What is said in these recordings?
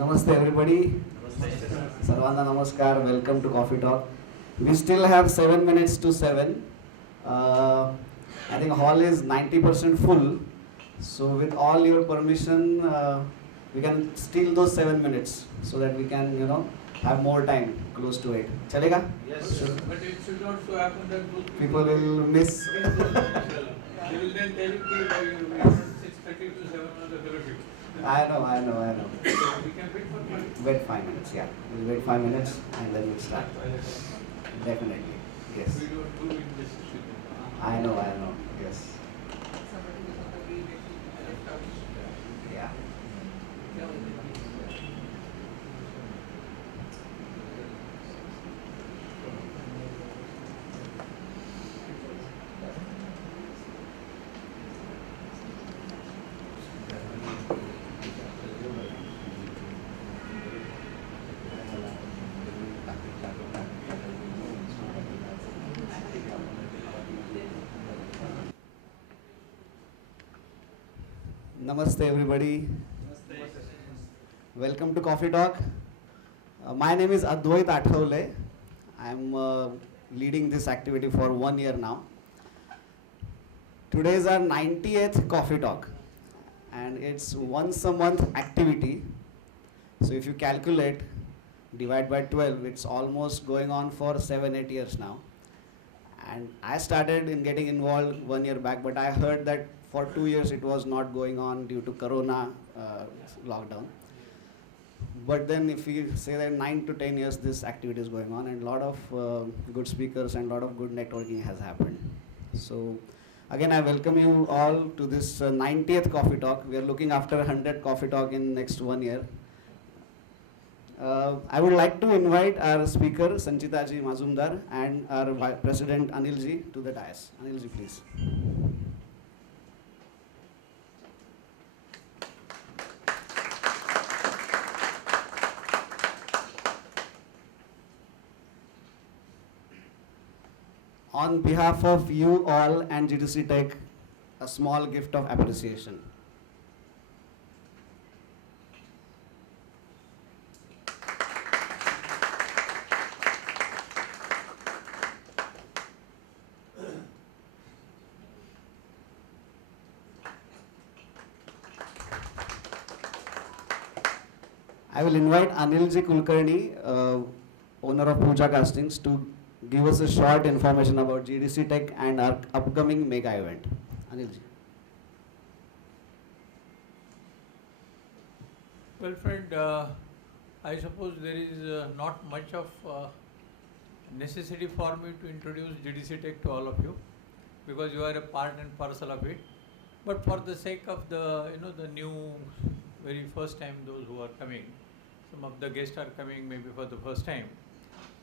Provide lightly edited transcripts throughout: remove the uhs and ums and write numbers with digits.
Namaste everybody. Sarvana Namaskar. Welcome to Coffee Talk. We still have 7 minutes to 7. I think hall is 90% full. So with all your permission, we can steal those 7 minutes so that we can, have more time close to it. Chalega? Yes, Sure. but it should not so happen that those People will miss. They will then tell you that we have 6:30 to 7 on the fellowship. I know. So we can wait for 5. Wait 5 minutes, yeah. We'll wait 5 minutes and then we'll start. Definitely. Yes. We don't do injustice. I know. Yes. Yeah. Namaste everybody. Welcome to Coffee Talk. My name is Advait Athavle. I'm leading this activity for 1 year now. Today is our 90th Coffee Talk and it's once a month activity. So if you calculate, divide by 12, it's almost going on for 7-8 years now. And I started in getting involved 1 year back, but I heard that for 2 years it was not going on due to Corona lockdown. But then if we say that 9 to 10 years this activity is going on and a lot of good speakers and a lot of good networking has happened. So again I welcome you all to this 90th Coffee Talk. We are looking after 100 Coffee Talk in next 1 year. I would like to invite our speaker Sanchita ji Majumdar and our President Anil ji to the dais. Anil ji, please. On behalf of you all and GDC Tech, a small gift of appreciation. I will invite Anilji Kulkarni, owner of Puja Castings, to give us a short information about GDC Tech and our upcoming mega event. Anilji. Well, friend, I suppose there is not much of necessity for me to introduce GDC Tech to all of you because you are a part and parcel of it. But for the sake of the the new, very first time, those who are coming, some of the guests are coming maybe for the first time.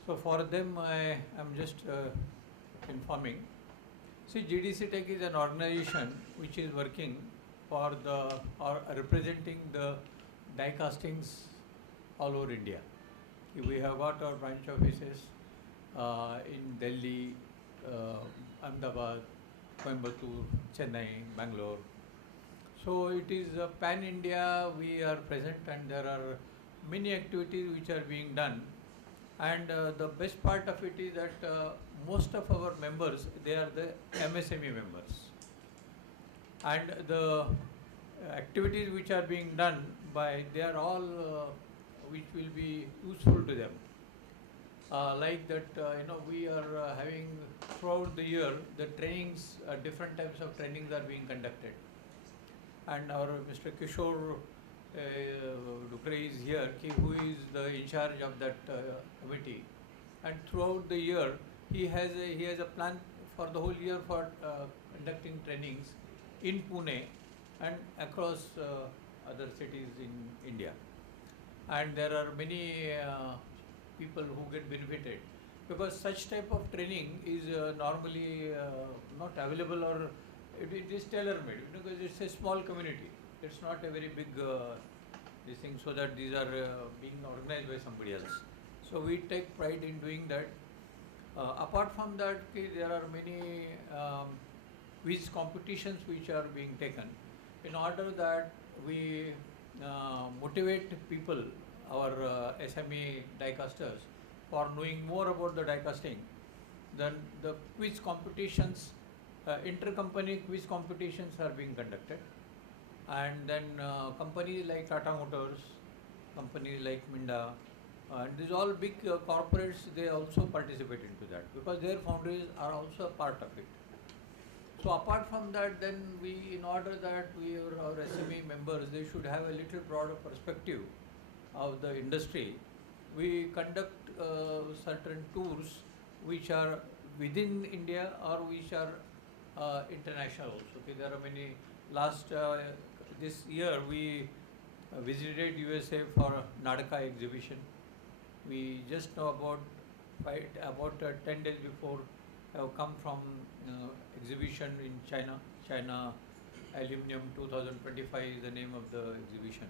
So for them, I am just informing. See, GDC Tech is an organization which is working for or representing the die castings all over India. We have got our branch offices in Delhi, Ahmedabad, Coimbatore, Chennai, Bangalore. So it is pan-India we are present and there are many activities which are being done. And the best part of it is that most of our members, they are the MSME members. And the activities which are being done they are all which will be useful to them. Like that, we are having throughout the year, the trainings, different types of trainings are being conducted. And our Mr. Kishore Dukre is here, who is the in charge of that committee. And throughout the year, he has a plan for the whole year for conducting trainings in Pune and across other cities in India. And there are many people who get benefited because such type of training is normally not available or it is tailor-made because it's a small community. It's not a very big this thing, so that these are being organized by somebody else. So we take pride in doing that. Apart from that, there are many quiz competitions which are being taken in order that we motivate people our SME die casters for knowing more about the die casting. Then the quiz competitions, inter-company quiz competitions are being conducted, and then companies like Tata Motors, companies like Minda, and these all big corporates, they also participate into that because their foundries are also a part of it. So apart from that, then we, in order that we, our SME members, they should have a little broader perspective of the industry, we conduct certain tours which are within India or which are international also. Okay, there are many. This year we visited USA for Nadaka exhibition. We just know about 10 days before have come from exhibition in China. China Aluminum 2025 is the name of the exhibition.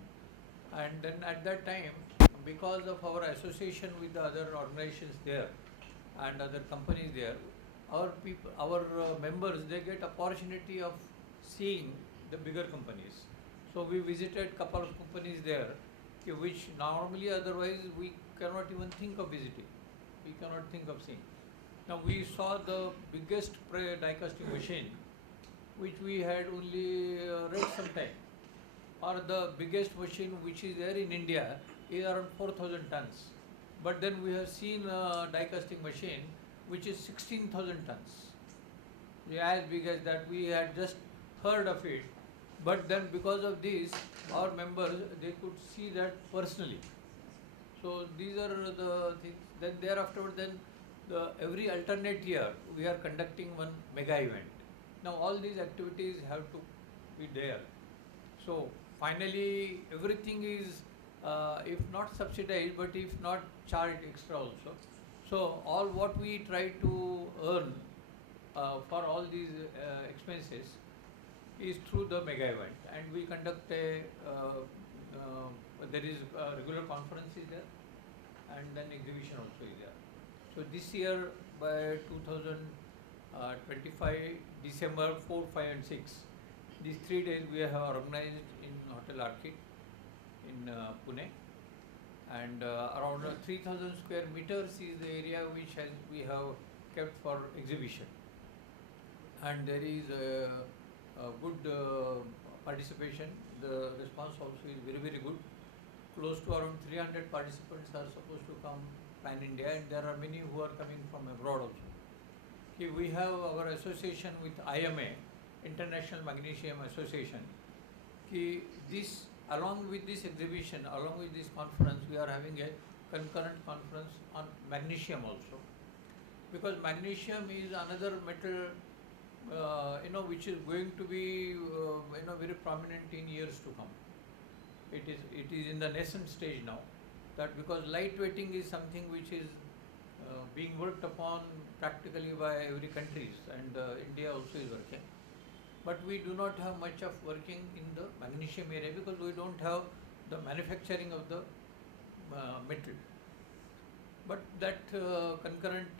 And then at that time, because of our association with the other organizations there and other companies there, our people, our members, they get opportunity of seeing the bigger companies. So we visited couple of companies there, which normally otherwise we cannot even think of visiting. We cannot think of seeing. Now we saw the biggest die casting machine, which we had only read sometime, or the biggest machine which is there in India is around 4,000 tons. But then we have seen a die casting machine which is 16,000 tons. Yeah, as big as that, we had just heard of it. But then because of this, our members, they could see that personally. So these are the things. Then thereafter, then every alternate year, we are conducting one mega event. Now all these activities have to be there. So finally, everything is, if not subsidized, but if not charged extra also. So all what we try to earn for all these expenses is through the mega event, and we conduct a there is a regular conference is there, and then exhibition also is there. So this year by 2025 December 4, 5 and 6, these 3 days we have organized in Hotel Arcade in Pune, and around 3,000 square meters is the area which we have kept for exhibition, and there is a good participation. The response also is very, very good. Close to around 300 participants are supposed to come pan India, and there are many who are coming from abroad also. We have our association with IMA, International Magnesium Association. This, along with this exhibition, along with this conference, we are having a concurrent conference on magnesium also, because magnesium is another metal which is going to be very prominent in years to come. It is in the nascent stage now, that because lightweighting is something which is being worked upon practically by every countries, and India also is working. But we do not have much of working in the magnesium area because we don't have the manufacturing of the metal. But that concurrent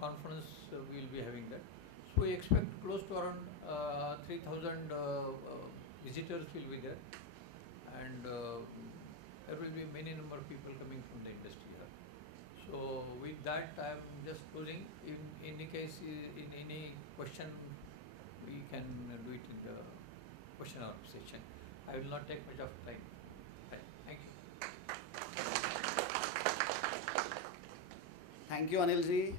conference we will be having that. So we expect close to around 3,000 visitors will be there, and there will be many number of people coming from the industry here. So with that, I am just closing. In any case, in any question, we can do it in the question hour session. I will not take much of time. Thank you. Thank you, Anilji.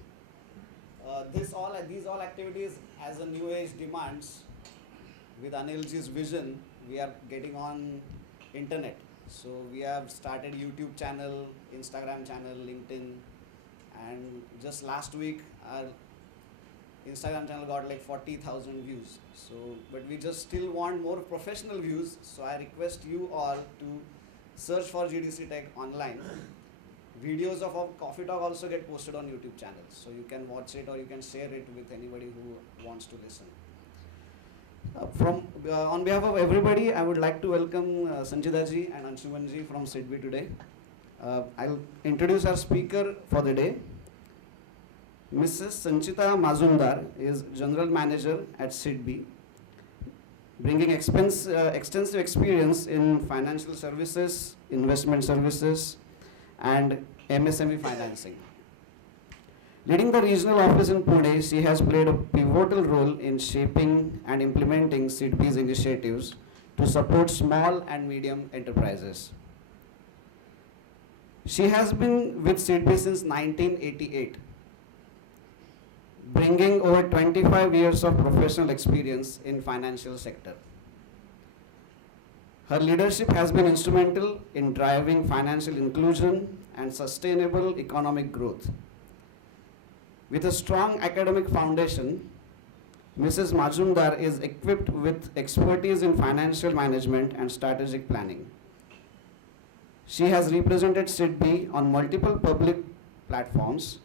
These all activities as a new age demands. With Anilji's vision, we are getting on internet. So we have started YouTube channel, Instagram channel, LinkedIn, and just last week our Instagram channel got like 40,000 views. So, but we just still want more professional views. So I request you all to search for GDC Tech online. Videos of our coffee talk also get posted on YouTube channel. So you can watch it or you can share it with anybody who wants to listen. On behalf of everybody, I would like to welcome Sanchita ji and Anshuman ji from SIDBI today. I'll introduce our speaker for the day. Mrs. Sanchita Majumdar is General Manager at SIDBI. bringing extensive experience in financial services, investment services, and MSME financing. Leading the regional office in Pune, she has played a pivotal role in shaping and implementing SIDBI's initiatives to support small and medium enterprises. She has been with SIDBI since 1988, bringing over 25 years of professional experience in financial sector. Her leadership has been instrumental in driving financial inclusion and sustainable economic growth. With a strong academic foundation, Mrs. Majumdar is equipped with expertise in financial management and strategic planning. She has represented SIDBI on multiple public platforms,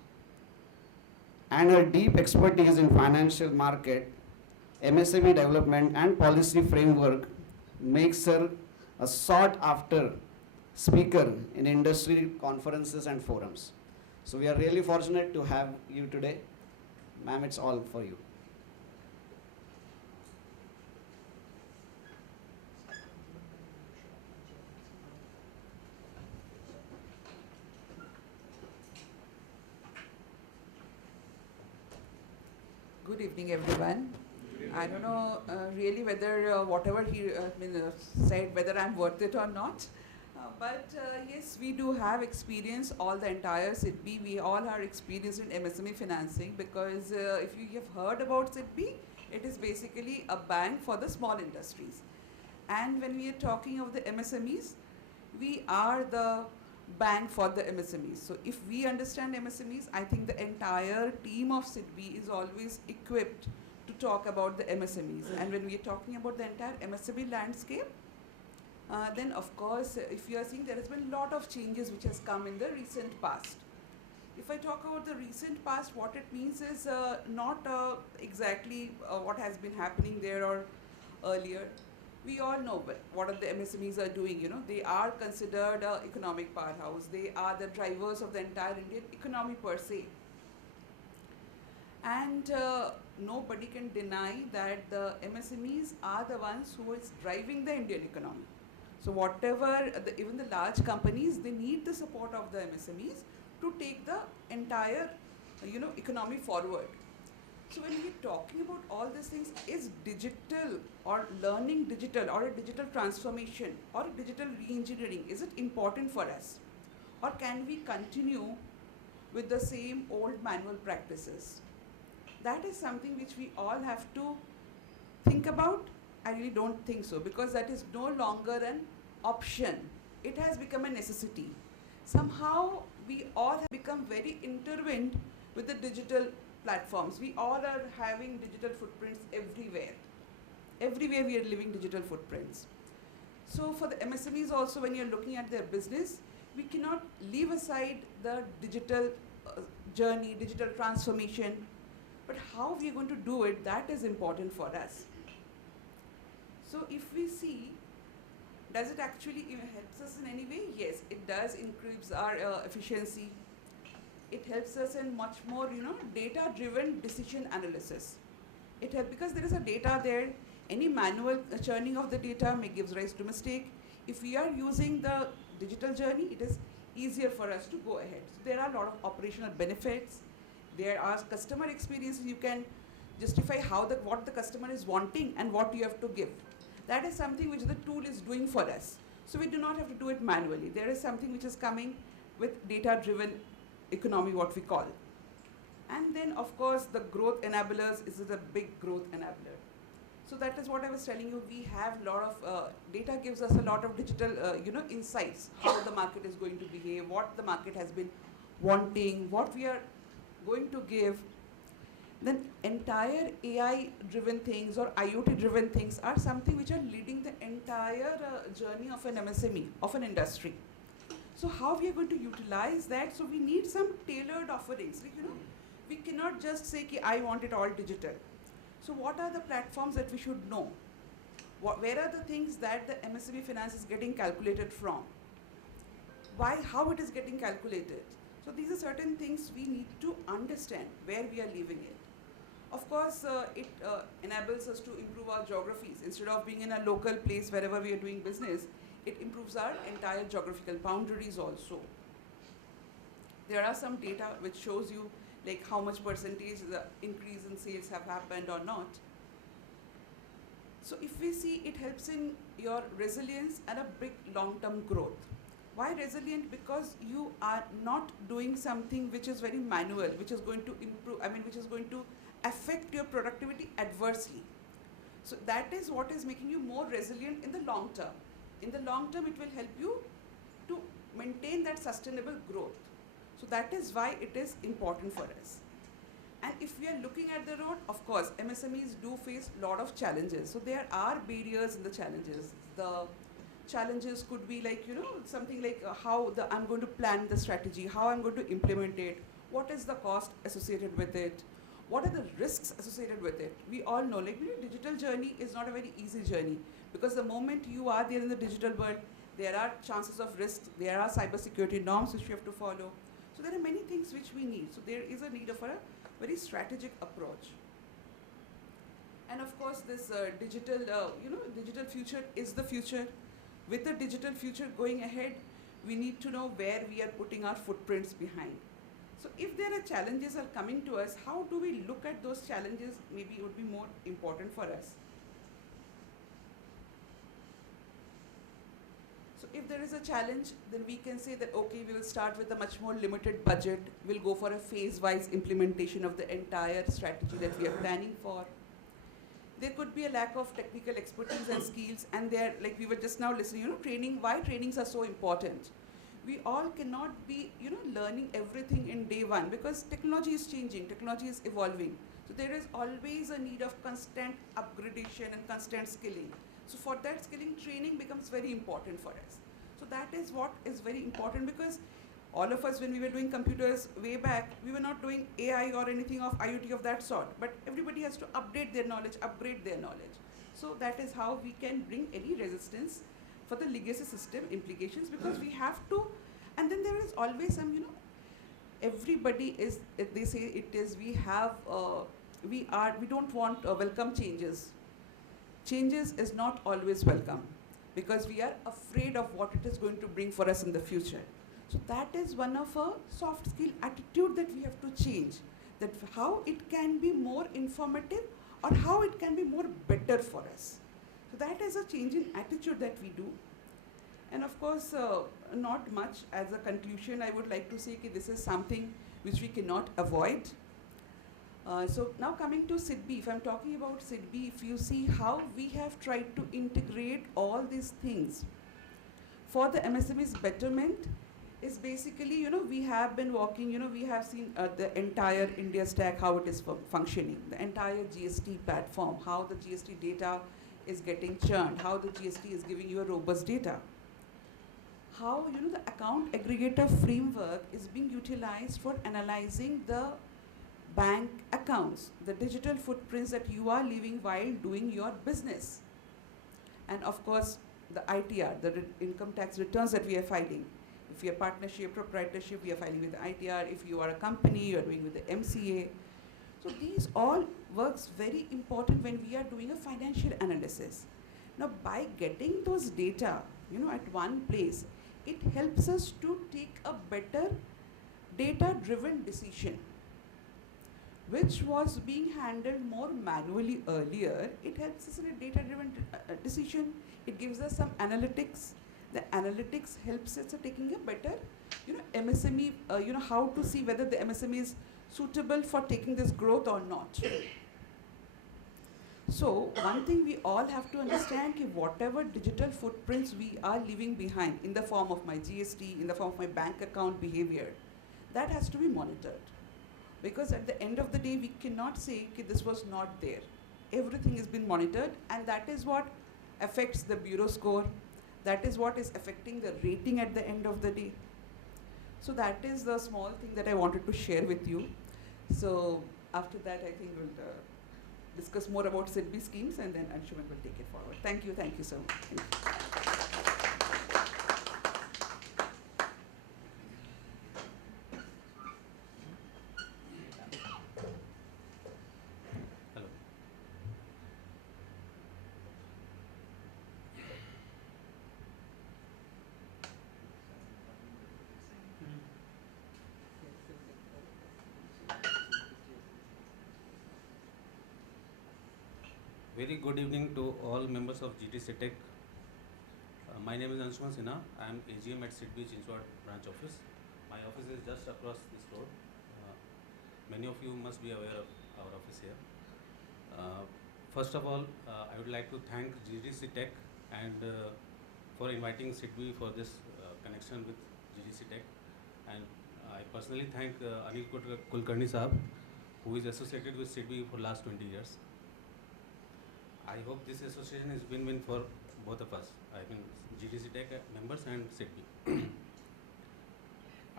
and her deep expertise in financial market, MSME development and policy framework makes her a sought after speaker in industry conferences and forums. So we are really fortunate to have you today. Ma'am, it's all for you. Good evening, everyone. I don't know really whether whatever he said, whether I'm worth it or not. But yes, we do have experience, all the entire SIDBI. We all are experienced in MSME financing because if you have heard about SIDBI, it is basically a bank for the small industries. And when we are talking of the MSMEs, we are the bank for the MSMEs. So if we understand MSMEs, I think the entire team of SIDBI is always equipped to talk about the MSMEs. And when we are talking about the entire MSME landscape, then of course, if you are seeing, there has been a lot of changes which has come in the recent past. If I talk about the recent past, what it means is not exactly what has been happening there or earlier. We all know what the MSMEs are doing. You know, they are considered an economic powerhouse. They are the drivers of the entire Indian economy per se. And nobody can deny that the MSMEs are the ones who is driving the Indian economy. So whatever, even the large companies, they need the support of the MSMEs to take the entire, economy forward. So when we're talking about all these things, is digital or learning digital or a digital transformation or a digital re-engineering, is it important for us? Or can we continue with the same old manual practices? That is something which we all have to think about. I really don't think so, because that is no longer an option. It has become a necessity. Somehow we all have become very intertwined with the digital platforms. We all are having digital footprints everywhere. Everywhere we are living digital footprints. So for the MSMEs also, when you're looking at their business, we cannot leave aside the digital journey, digital transformation, but how we are going to do it, that is important for us. So if we see, does it actually helps us in any way? Yes, it does increase our efficiency. It helps us in much more, data-driven decision analysis. It helps because there is a data there. Any manual churning of the data may gives rise to mistake. If we are using the digital journey, it is easier for us to go ahead. So there are a lot of operational benefits. There are customer experiences. You can justify what the customer is wanting and what you have to give. That is something which the tool is doing for us. So we do not have to do it manually. There is something which is coming with data-driven economy, what we call. And then, of course, the growth enablers is a big growth enabler. So that is what I was telling you. We have a lot of data gives us a lot of digital, insights, how the market is going to behave, what the market has been wanting, what we are going to give. Then entire AI-driven things or IoT-driven things are something which are leading the entire journey of an MSME, of an industry. So how we are going to utilize that? So we need some tailored offerings. Like, we cannot just say, I want it all digital. So what are the platforms that we should know? Where are the things that the MSME finance is getting calculated from? Why, how it is getting calculated? So these are certain things we need to understand where we are leaving it. of course, it enables us to improve our geographies. Instead of being in a local place wherever we are doing business, it improves our entire geographical boundaries also. There are some data which shows you like how much percentage the increase in sales have happened or not. So if we see, it helps in your resilience and a big long-term growth. Why resilient? Because you are not doing something which is very manual, which is going to improve, which is going to affect your productivity adversely. So that is what is making you more resilient in the long term. In the long term, it will help you to maintain that sustainable growth. So that is why it is important for us. And if we are looking at the road, of course, MSMEs do face a lot of challenges. So there are barriers in the challenges. The challenges could be like, something like how I'm going to plan the strategy, how I'm going to implement it, what is the cost associated with it, what are the risks associated with it. We all know, like, digital journey is not a very easy journey, because the moment you are there in the digital world, there are chances of risk, there are cybersecurity norms which we have to follow. So there are many things which we need. So there is a need for a very strategic approach. And of course, this digital future is the future. With the digital future going ahead, we need to know where we are putting our footprints behind. So if there are challenges are coming to us, how do we look at those challenges? Maybe it would be more important for us. So if there is a challenge, then we can say that, okay, we will start with a much more limited budget. We'll go for a phase-wise implementation of the entire strategy that we are planning for. There could be a lack of technical expertise and skills, and there, like we were just now listening, training, why trainings are so important. We all cannot be, learning everything in day one, because technology is changing, technology is evolving. So there is always a need of constant upgradation and constant skilling. So for that, skilling training becomes very important for us. So that is what is very important, because all of us, when we were doing computers way back, we were not doing AI or anything of IoT of that sort. But everybody has to update their knowledge, upgrade their knowledge. So that is how we can bring any resistance for the legacy system implications, because we have to. And then there is always some, everybody is, they say it is, we don't want welcome changes. Changes is not always welcome, because we are afraid of what it is going to bring for us in the future. So that is one of a soft skill attitude that we have to change, that how it can be more informative or how it can be more better for us. So that is a change in attitude that we do. And of course, not much as a conclusion, I would like to say that this is something which we cannot avoid. So now coming to SIDBI, if I'm talking about SIDBI, if you see how we have tried to integrate all these things for the MSME's betterment, is basically, we have been working, we have seen the entire India stack, how it is functioning, the entire GST platform, how the GST data is getting churned, how the GST is giving you a robust data, how, the account aggregator framework is being utilized for analyzing the bank accounts, the digital footprints that you are leaving while doing your business. And of course, the ITR, the income tax returns that we are filing. If you are partnership, proprietorship, we are filing with the ITR. If you are a company, you are doing with the MCA. So these all works very important when we are doing a financial analysis. Now, by getting those data, at one place, it helps us to take a better data-driven decision, which was being handled more manually earlier. It helps us in a data-driven decision. It gives us some analytics. The analytics helps us in taking a better, MSME, how to see whether the MSME is suitable for taking this growth or not. So one thing we all have to understand is whatever digital footprints we are leaving behind in the form of my GST, in the form of my bank account behavior, that has to be monitored. Because at the end of the day, we cannot say that this was not there. Everything has been monitored, and that is what affects the bureau score. That is what is affecting the rating at the end of the day. So that is the small thing that I wanted to share with you. So after that, I think we'll discuss more about SIDBI schemes, and then Anshuman will take it forward. Thank you so much. Thank you. Very good evening to all members of GTC Tech. My name is Anshuman Sinha. I am AGM at SIDBI Chinchwad branch office. My office is just across this road. Many of you must be aware of our office here. First of all, I would like to thank GTC Tech and for inviting SIDBI for this connection with GTC Tech. And I personally thank Anil Kulkarni Sahab, who is associated with SIDBI for last 20 years. I hope this association is win-win for both of us. I mean, GTC Tech members and SIDBI.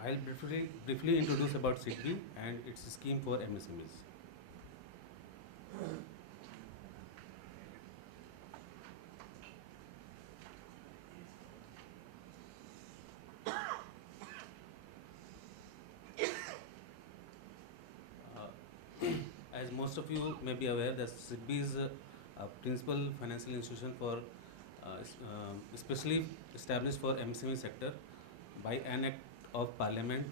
I'll briefly introduce about SIDBI and its scheme for MSMEs. As most of you may be aware, that SIDBI is a principal financial institution for especially established for MSME sector by an act of Parliament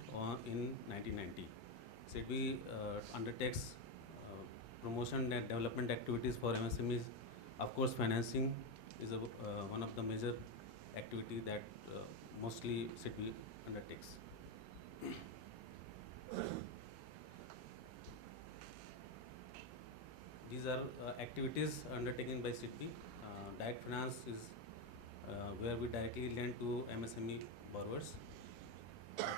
in 1990. SIDBI undertakes promotion and development activities for MSMEs. Of course, financing is one of the major activity that mostly SIDBI undertakes. These are activities undertaken by SIDBI. Direct finance is where we directly lend to MSME borrowers.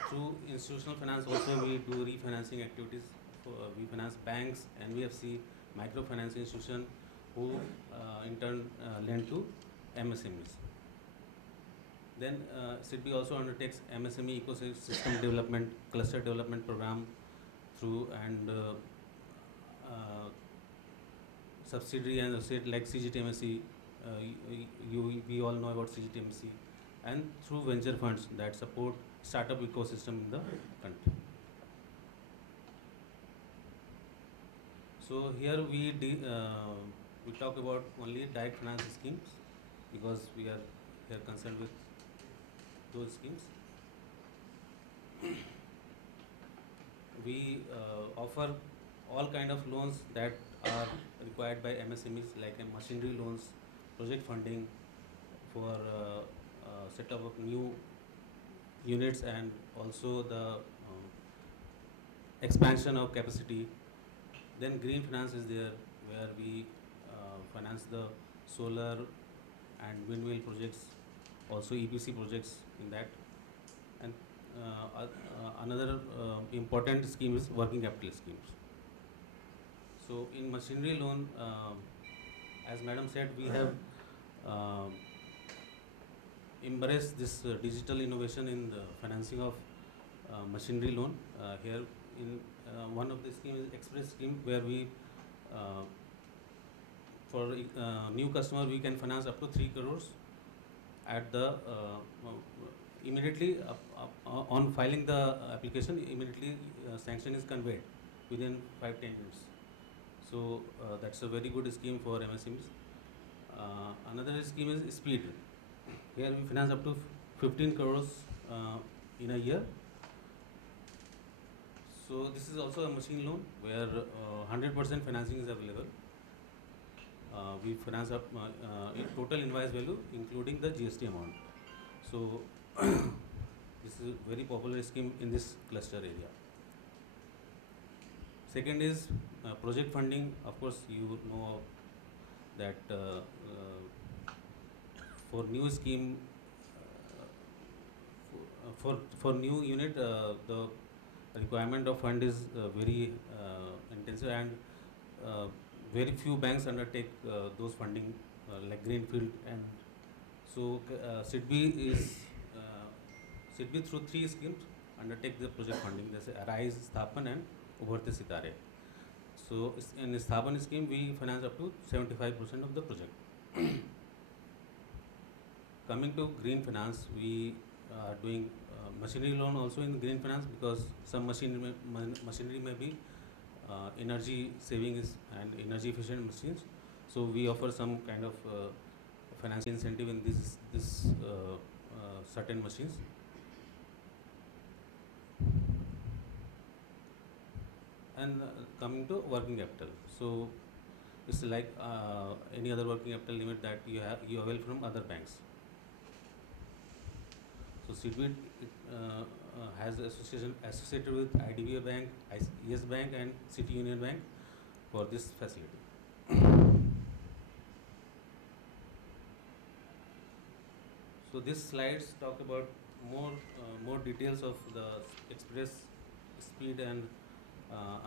Through institutional finance also we do refinancing activities. We finance banks, NBFC, microfinance institution who in turn lend to MSMEs. Then SIDBI also undertakes MSME ecosystem development, cluster development program through and subsidiary and associate like CGTMSE. We all know about CGTMSE, and through venture funds that support startup ecosystem in the country. So here we talk about only direct finance schemes because we are here concerned with those schemes. We offer all kind of loans that are required by MSMEs like machinery loans, project funding for setup of new units and also the expansion of capacity. Then green finance is there where we finance the solar and windmill projects, also EPC projects in that. And another important scheme is working capital schemes. So in machinery loan, as madam said, we have embraced this digital innovation in the financing of machinery loan. Here in one of the schemes is express scheme where we for new customer we can finance up to 3 crores at the immediately on filing the application. Immediately sanction is conveyed within 5-10 minutes. So that's a very good scheme for MSMEs. Another scheme is speed. Here we finance up to 15 crores in a year. So this is also a machine loan where 100% financing is available. We finance up total invoice value including the GST amount. So this is a very popular scheme in this cluster area. Second is project funding. Of course, you know that for new scheme, for new unit, the requirement of fund is very intensive, and very few banks undertake those funding like greenfield. And so SIDBI is SIDBI through 3 schemes undertake the project funding. There's Arise, Sthapan, and Ubharte Sitare. So in the Sthapan scheme, we finance up to 75% of the project. Coming to green finance, we are doing machinery loan also in green finance because some machinery may be energy saving and energy efficient machines. So we offer some kind of financial incentive in this certain machines. And coming to working capital. So It's like any other working capital limit that you avail from other banks. So SIDBI has association associated with IDBI Bank, Yes Bank, and City Union Bank for this facility. So these slides talk about more details of the express speed and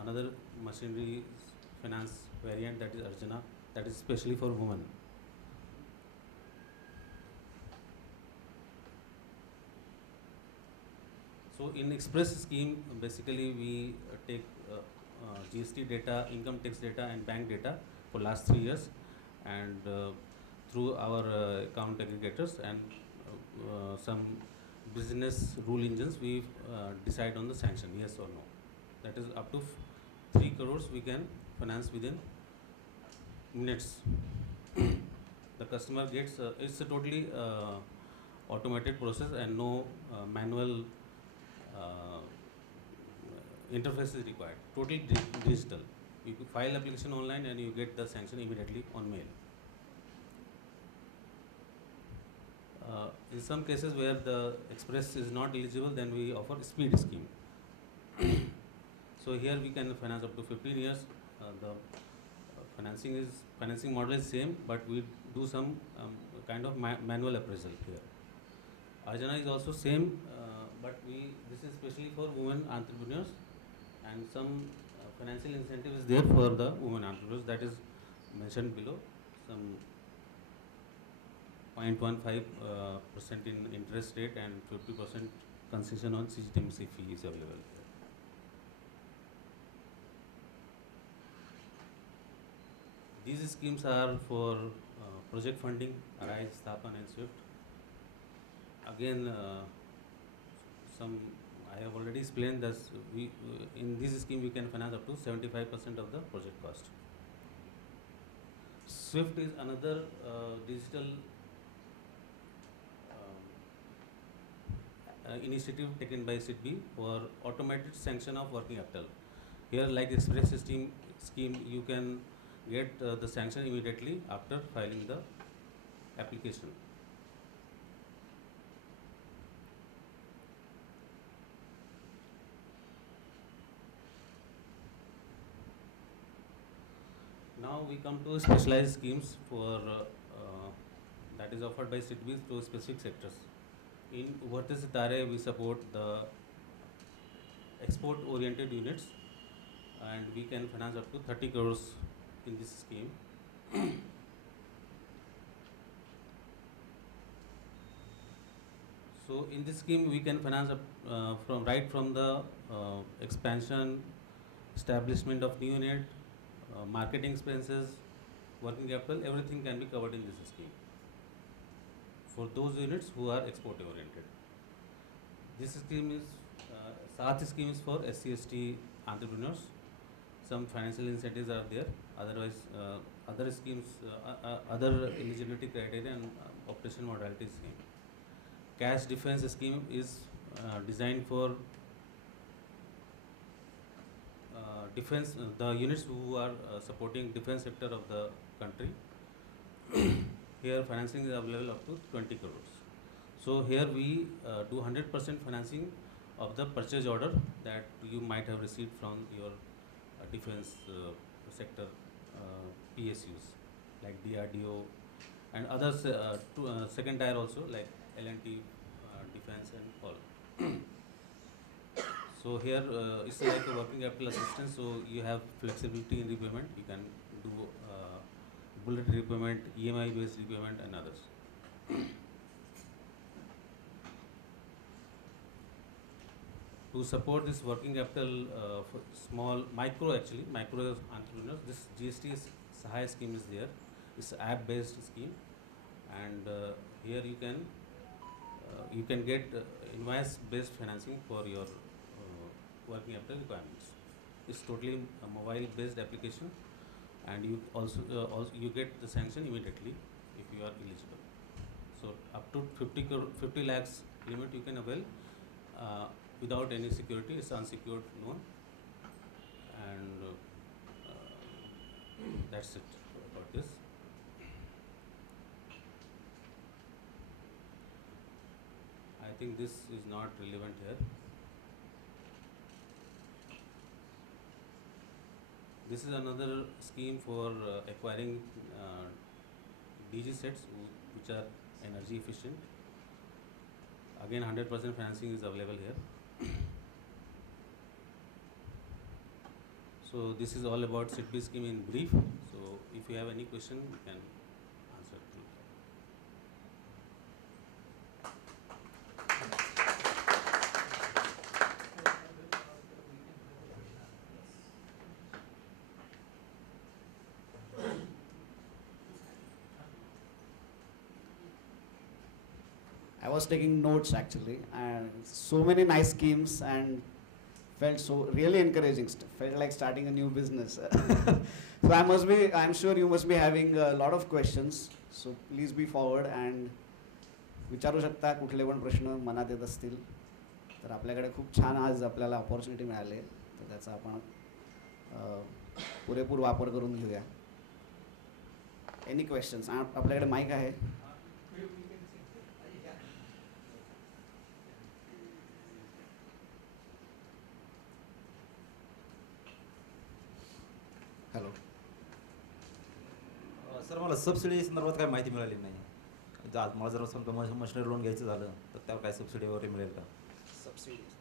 another machinery finance variant, that is Arjuna, that is specially for women. So in express scheme, basically we take GST data, income tax data, and bank data for last 3 years, and through our account aggregators and some business rule engines, we decide on the sanction, yes or no. That is up to 3 crores we can finance within minutes. The customer gets, it's a totally automated process and no manual interface is required, totally digital. You can file application online and you get the sanction immediately on mail. In some cases where the express is not eligible, then we offer speed scheme. So here we can finance up to 15 years. The financing model is same, but we do some kind of manual appraisal here. Arjuna is also same, but this is especially for women entrepreneurs, and some financial incentive is there for the women entrepreneurs, that is mentioned below. Some 0.15% in interest rate and 50% concession on CGTMC fee is available. These schemes are for project funding, Arise, Sthapan, and Swift. Again, I have already explained that in this scheme we can finance up to 75% of the project cost. Swift is another digital initiative taken by SIDBI for automated sanction of working capital. Here, like express scheme, you can get the sanction immediately after filing the application. Now we come to specialized schemes for that is offered by SIDBI to specific sectors. In Ubarte Sitare, we support the export-oriented units, and we can finance up to 30 crores in this scheme. So in this scheme, we can finance up from the expansion, establishment of new unit, marketing expenses, working capital, everything can be covered in this scheme for those units who are export oriented. This scheme is, Saath scheme is for SC/ST entrepreneurs. Some financial incentives are there. Otherwise, other schemes, other eligibility criteria and operation modality scheme. Cash defense scheme is designed for defense, the units who are supporting defense sector of the country. Here financing is available up to 20 crores. So here we do 100% financing of the purchase order that you might have received from your defense sector PSUs like DRDO and others, second tier also like L&T, defense and all. So here it's like a working capital assistance, so you have flexibility in repayment. You can do bullet repayment, EMI based repayment and others. To support this working capital for small, micro entrepreneurs, this GST Sahaya scheme is there. It's app based scheme, and here you can get invoice based financing for your working capital requirements. It's totally a mobile based application, and you also you get the sanction immediately if you are eligible. So up to 50 lakhs limit you can avail without any security. It's unsecured loan, and that's it. think this is not relevant here. This is another scheme for acquiring DG sets which are energy efficient. Again, 100% financing is available here. So this is all about SIDBI scheme in brief. So if you have any question, you can answer. I was taking notes actually, and so many nice schemes and felt so really encouraging. Felt like starting a new business. So I'm sure you must be having a lot of questions. So please be forward and विचारू शकता कुठले पण प्रश्न मनात येत असतील तर आपल्याकडे खूप छान आज आपल्याला अपॉर्च्युनिटी मिळाली आहे तर त्याचा आपण पुरेपूर वापर करून घेऊया. Any questions? आपल्याकडे माईक आहे. हॅलो सर, मला सबसिडी संदर्भात काय माहिती मिळाली नाही. मला जर समजा मशिनरी लोन घ्यायचं झालं तर त्यावर काय सबसिडी वगैरे मिळेल का? Subsidies.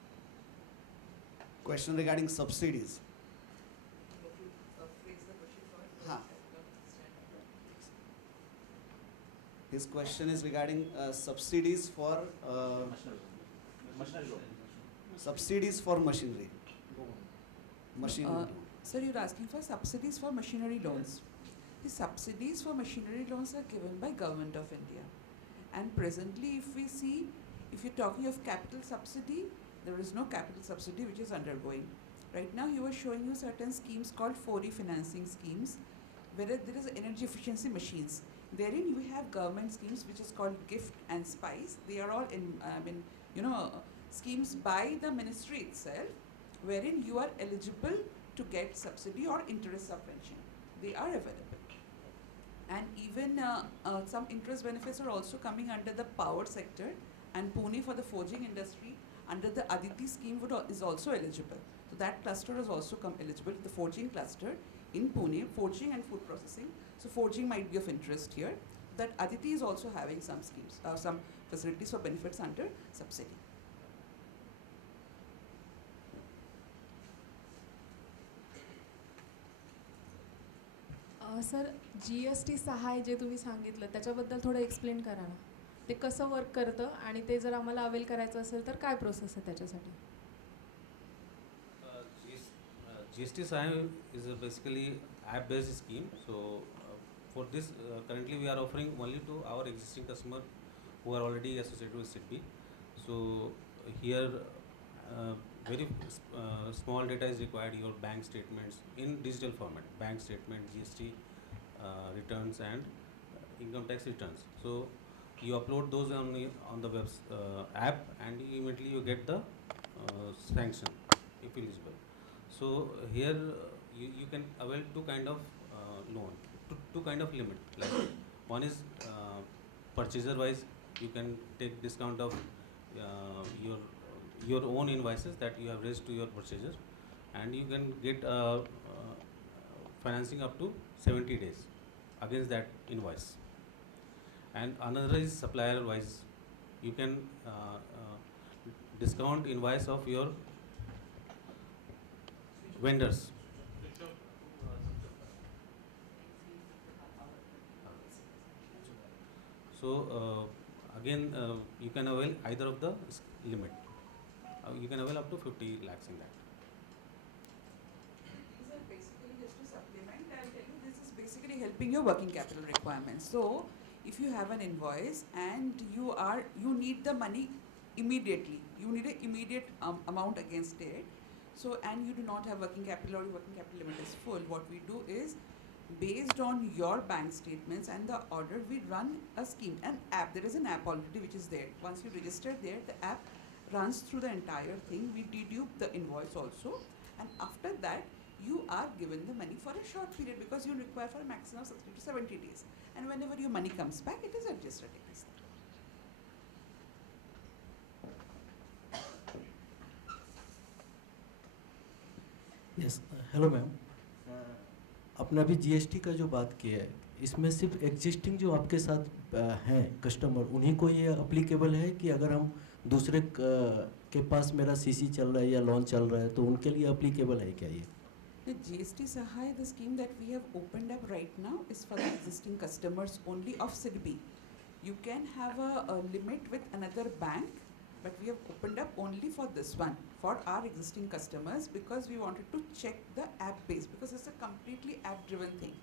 Question regarding subsidies. हाँ. His question is regarding subsidies for subsidies for machinery. Machinery. Sir, you're asking for subsidies for machinery loans. The subsidies for machinery loans are given by Government of India. And presently, if we see, if you're talking of capital subsidy, there is no capital subsidy which is undergoing. Right now, he was showing you certain schemes called 4E financing schemes, where there is energy efficiency machines. Therein, you have government schemes which is called GIFT and SPICE. They are all schemes by the ministry itself, wherein you are eligible to get subsidy or interest subvention. They are available. And even some interest benefits are also coming under the power sector, and Pune for the forging industry under the Aditi scheme is also eligible. So that cluster is also eligible, the forging cluster in Pune, forging and food processing. So forging might be of interest here. That Aditi is also having some schemes, some facilities for benefits under subsidy. Sir, GST सहाय जे तुम्ही सांगितलं त्याच्याबद्दल थोडं explain करा ना. ते कसं work करतं आणि ते जर आम्हाला अवेल करायचं असेल तर काय प्रोसेस आहे त्याच्यासाठी? GST Sahai is basically app-based scheme. So for this, currently we are offering only to our existing customer who are already associated with SIDBI. So here, very small data is required. Your bank statements in digital format, bank statement, GST returns, and income tax returns. So you upload those on the web app, and immediately you get the sanction if eligible. So here you can avail two kind of loan, two kind of limit. Like one is purchaser wise, you can take discount of your own invoices that you have raised to your purchaser, and you can get financing up to 70 days against that invoice. And another is supplier wise, you can discount invoice of your vendors. So again, you can avail either of the limit. You can avail up to 50 lakhs in that. These are basically, just to supplement, I'll tell you, this is basically helping your working capital requirements. So if you have an invoice and you need the money immediately, you need an immediate amount against it. So, and you do not have working capital or your working capital limit is full, what we do is, based on your bank statements and the order, we run a scheme, an app. There is an app already which is there. Once you register there, the app runs through the entire thing. We dedupe the invoice also, and after that, you are given the money for a short period because you require for a maximum of 60 to 70 days. And whenever your money comes back, it is adjusted against that. Yes hello ma'am, आपने अभी GST का जो बात की है, इसमें सिर्फ existing जो आपके साथ हैं कस्टमर, उन्हीं को ये अप्लीकेबल है कि अगर हम दूसरे के पास मेरा सीसी चल रहा है या लोन चल रहा है तो उनके लिए अप्लीकेबल है क्या ये? The GST Sahay, the scheme that we have opened up right now is for the existing customers only of SIDBI. You can have a limit with another bank, but we have opened up only for this one, for our existing customers, because we wanted to check the app base, because it's a completely app driven thing.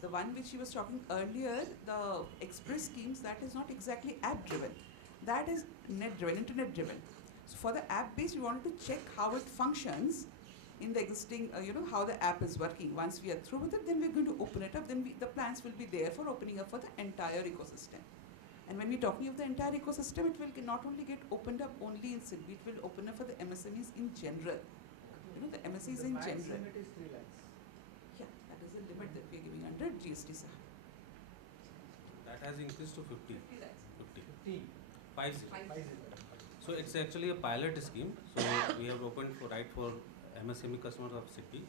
The one which he was talking earlier, the express schemes, that is not exactly app driven. That is net driven, internet driven. So for the app base, we wanted to check how it functions in the existing, how the app is working. Once we are through with it, then we're going to open it up. Then the plans will be there for opening up for the entire ecosystem. And when we're talking of the entire ecosystem, it will not only get opened up only in SIDBI, it will open up for the MSMEs in general. The MSEs in general. Limit is 3 lakhs. Yeah, that is the limit that we're giving under GST Sahay. That has increased to 50. 50 lakhs. 50. 50. So it's actually a pilot scheme. So we have opened for MSME customers of SIDBI,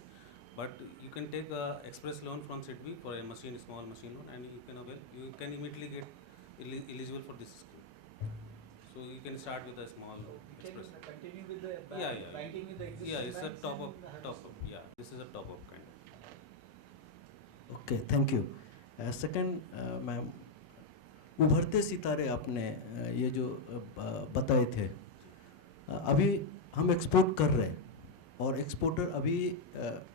but you can take a express loan from SIDBI for a small machine loan, and you can immediately get eligible for this scheme. So you can start with a small express. Continue with the banking with the existing. Yeah, it's a top up. Yeah, this is a top up kind of. Okay, thank you. Second ma'am, उभरते सितारे आपने ये जो बताए थे, अभी हम export कर रहे हैं और एक्सपोर्टर अभी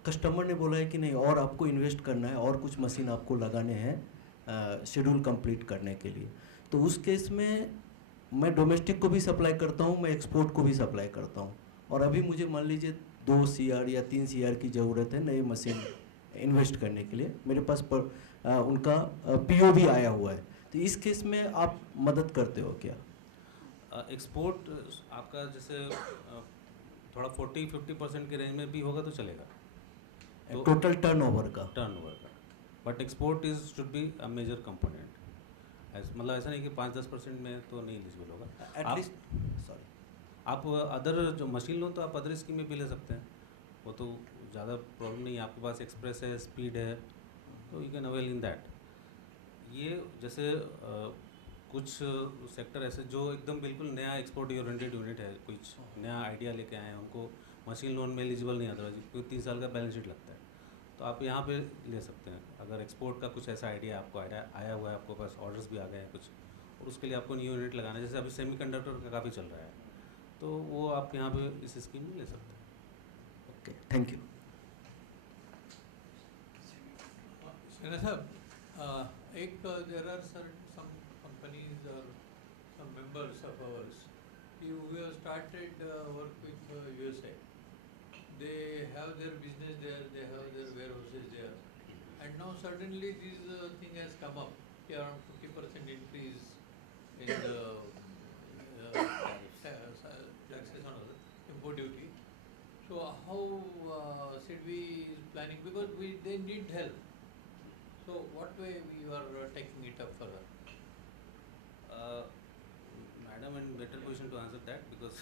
कस्टमर ने बोला है कि नहीं और आपको इन्वेस्ट करना है और कुछ मशीन आपको लगाने हैं शेड्यूल कंप्लीट करने के लिए, तो उस केस में मैं डोमेस्टिक को भी सप्लाई करता हूँ, मैं एक्सपोर्ट को भी सप्लाई करता हूँ, और अभी मुझे मान लीजिए 2 CR या 3 CR की ज़रूरत है नई मशीन इन्वेस्ट करने के लिए, मेरे पास उनका PO भी आया हुआ है, तो इस केस में आप मदद करते हो क्या? एक्सपोर्ट आपका जैसे थोड़ा 40-50% के रेंज में भी होगा तो चलेगा, तो टोटल टर्नओवर का, but export should be a major component. मतलब ऐसा नहीं कि 5-10% में तो नहीं एलिजिबल होगा। एटलीस्ट सॉरी, आप अदर जो मशीन लो तो आप अदर स्कीम में भी ले सकते हैं, वो तो ज़्यादा प्रॉब्लम नहीं है। आपके पास एक्सप्रेस है, स्पीड है, तो you can avail in that. ये जैसे कुछ सेक्टर ऐसे जो एकदम बिल्कुल नया एक्सपोर्ट ओरिएंटेड यूनिट है, कुछ नया आइडिया लेके आए हैं, उनको मशीन लोन में एलिजिबल नहीं आता, क्योंकि 3 साल का बैलेंस शीट लगता है, तो आप यहाँ पे ले सकते हैं। अगर एक्सपोर्ट का कुछ ऐसा आइडिया आपको आया हुआ है, आपको पास ऑर्डर्स भी आ गए हैं कुछ, और उसके लिए आपको न्यू यूनिट लगाना है, जैसे अभी सेमीकंडक्टर का काफ़ी चल रहा है, तो वो आप यहाँ पे इस स्कीम में ले सकते हैं। Okay, thank you. There are some companies or some members of ours who have started work with USA. They have their business there, they have their warehouses there, and now suddenly this thing has come up, around 50% increase in the taxes on import duty. So how SIDBI is planning, because they need help. So what way we are taking it up further? Madam in better position to answer that, because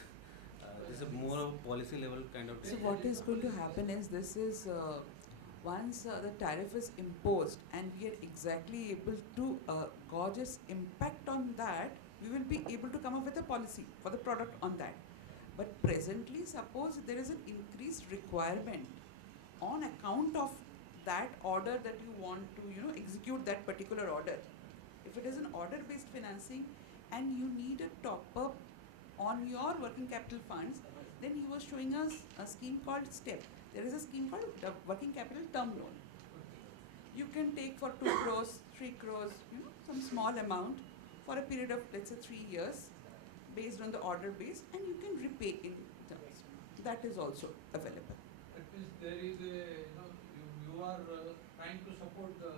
this is more of policy level kind of. So what is going to happen is, this is once the tariff is imposed and we are exactly able to gauge its impact on that, we will be able to come up with a policy for the product on that. But presently, suppose there is an increased requirement on account of that order that you want to execute that particular order. If it is an order based financing and you need a top up on your working capital funds, then he was showing us a scheme called STEP. There is a scheme called the working capital term loan. You can take for 2 crores, 3 crores, some small amount for a period of, let's say, 3 years, based on the order base, and you can repay in terms. That is also available. That means there is a, you are trying to support the.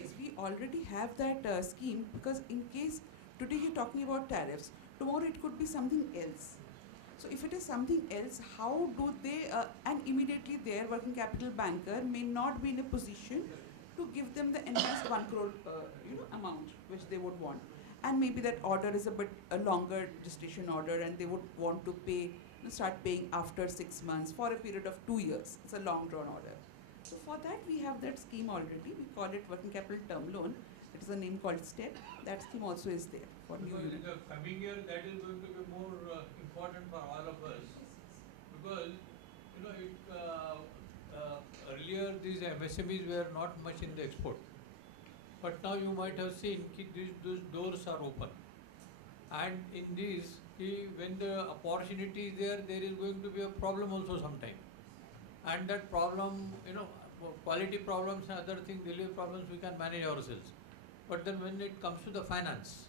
Yes, we already have that scheme, because in case today you're talking about tariffs, tomorrow it could be something else. So if it is something else, how do they, and immediately their working capital banker may not be in a position to give them the enhanced 1 crore amount which they would want. And maybe that order is a bit a longer gestation order, and they would want to pay start paying after 6 months for a period of 2 years. It's a long drawn order. So for that we have that scheme already. We call it working capital term loan. It is a name called STEP. That scheme also is there for new Because in unit. the coming year, that is going to be more important for all of us, because earlier these MSMEs were not much in the export, but now you might have seen those doors are open, and in these, when the opportunity is there, there is going to be a problem also sometime, and that problem, quality problems and other things, delivery problems, we can manage ourselves. But then when it comes to the finance,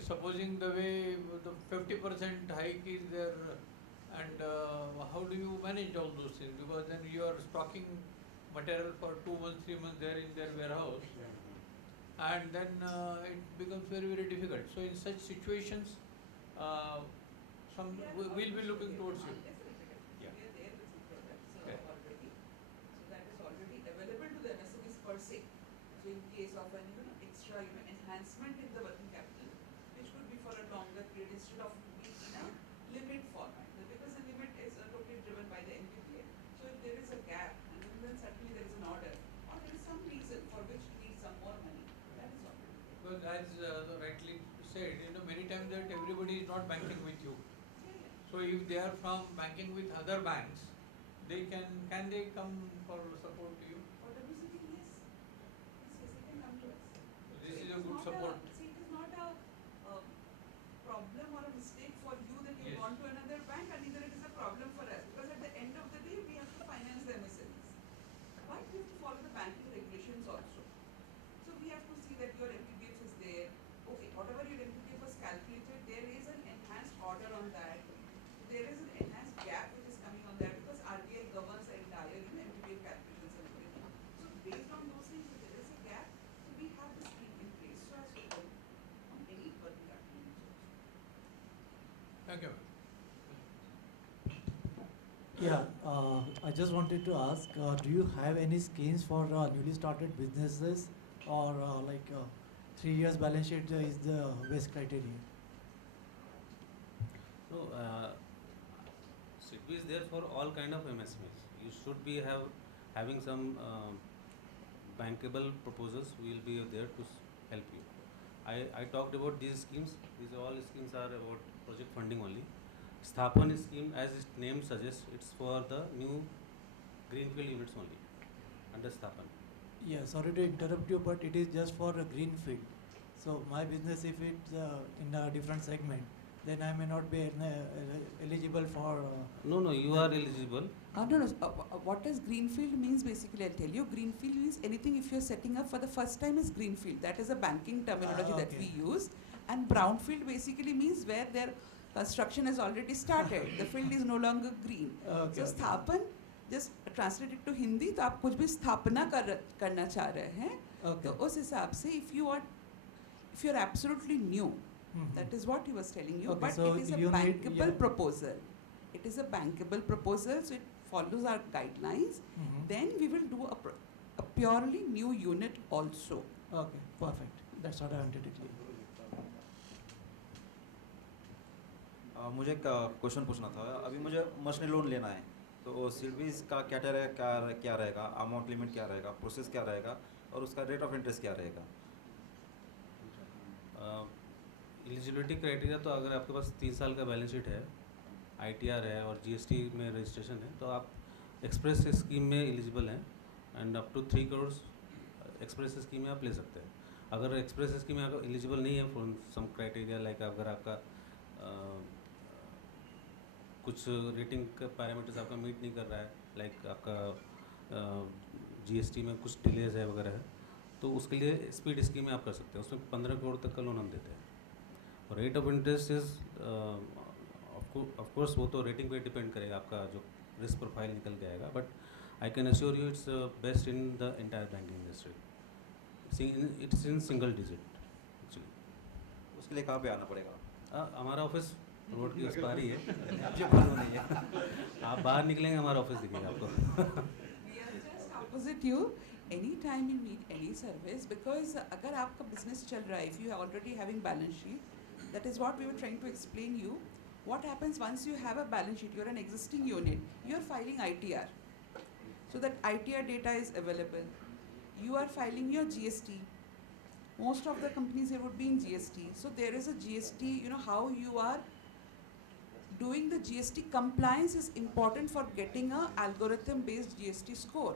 supposing the way the 50% hike is there, and how do you manage all those things? Because then you are stocking material for 2 months, 3 months there in their warehouse, and then it becomes very, very difficult. So in such situations, we'll be looking towards you. Yeah. We are there with some products already. So that is already available to the MSMEs per se. So in case of an extra enhancement in the working capital, which could be for a longer period instead of being in a limit format. Because the limit is totally driven by the NPPA. So if there is a gap, and then suddenly there is an order, or there is some reason for which you need some more money, that is already there. Because as rightly said, many times that everybody is not banking with you. So if they are from banking with other banks, they can they come for support to you? For WCT, yes. Yes, they can come to us. This So is it a good not support. See, it is not a problem or a mistake for you that you Yes. have gone to another bank, and neither it is a problem for us. Because at the end of the day, we have to finance the MSMEs. But we have to follow the banking regulations also. So we have to see that your MPBF is there. Okay, whatever your MPBF was calculated, there is an enhanced order on that. There is an enhanced gap which is coming on that, because RBI governs the entire MPBF calculations and everything. So based on those things, if there is a gap, so we have this scheme in place so as to help on any working capital needs also. Thank you. Yeah, I just wanted to ask, do you have any schemes for newly started businesses, or 3 years balance sheet is the best criteria? So, SIDBI is there for all kind of MSMEs. You should be having some bankable proposals. We will be there to help you. I talked about these schemes. These all schemes are about project funding only. Sthapan scheme, as its name suggests, it's for the new greenfield units only under Sthapan. Yeah, sorry to interrupt you, but it is just for a green field. So my business, if it's in a different segment, then I may not be eligible for. No, you are eligible. No. What does greenfield means? Basically, I'll tell you. Greenfield means anything if you're setting up for the first time is greenfield. That is a banking terminology that we use. And brownfield basically means where their construction has already started. The field is no longer green. Okay, So sthapan, just translate it to Hindi. तो आप कुछ भी स्थापना करना चाह रहे हैं. Okay. तो उस हिसाब से if you're absolutely new, that is what he was telling you. Okay, But so it is a you need- bankable proposal. It is a bankable proposal, so it follows our guidelines. Then we will do a purely new unit also. Okay, perfect. That's what I wanted to clear. मुझे एक question पूछना था। अभी मुझे machinery loan लेना है, तो सिडबी का क्राइटेरिया क्या रहेगा, अमाउंट लिमिट क्या रहेगा, प्रोसेस क्या रहेगा, और उसका रेट ऑफ इंटरेस्ट क्या रहेगा? एलिजिबिलिटी क्राइटेरिया तो अगर आपके पास 3 साल का बैलेंस शीट है, ITR है और GST में रजिस्ट्रेशन है, तो आप एक्सप्रेस स्कीम में एलिजिबल हैं, and up to 3 crore express scheme में आप ले सकते हैं। अगर एक्सप्रेस स्कीम में आप एलिजिबल नहीं है फॉर सम क्राइटेरिया, लाइक अगर आपका कुछ रेटिंग का पैरामीटर्स आपका मीट नहीं कर रहा है, लाइक आपका GST में कुछ डिलेज है वगैरह है, तो उसके लिए स्पीड स्कीम में आप कर सकते हैं। उसमें 15 करोड़ तक का लोन हम देते हैं। और rate of interest is of course वो तो रेटिंग पे डिपेंड करेगा, आपका जो रिस्क प्रोफाइल निकल के आएगा, but I can assure you it's best in the entire banking industry. It's in single digit actually. उसके लिए कहाँ पे आना पड़ेगा? हमारा ऑफिस रोड की उस पार ही है। मुझे मालूम नहीं है। आप बाहर निकलेंगे हमारा ऑफिस दिखेगा आपको। We are just opposite you. Anytime you need any service, because अगर आपका business चल रहा है, if you are already having balance sheet, that is what we were trying to explain you. What happens once you have a balance sheet, you're an existing unit, you're filing ITR. So that ITR data is available. You are filing your GST. Most of the companies here would be in GST. So there is a GST, you know, how you are doing the GST compliance is important for getting a algorithm-based GST score.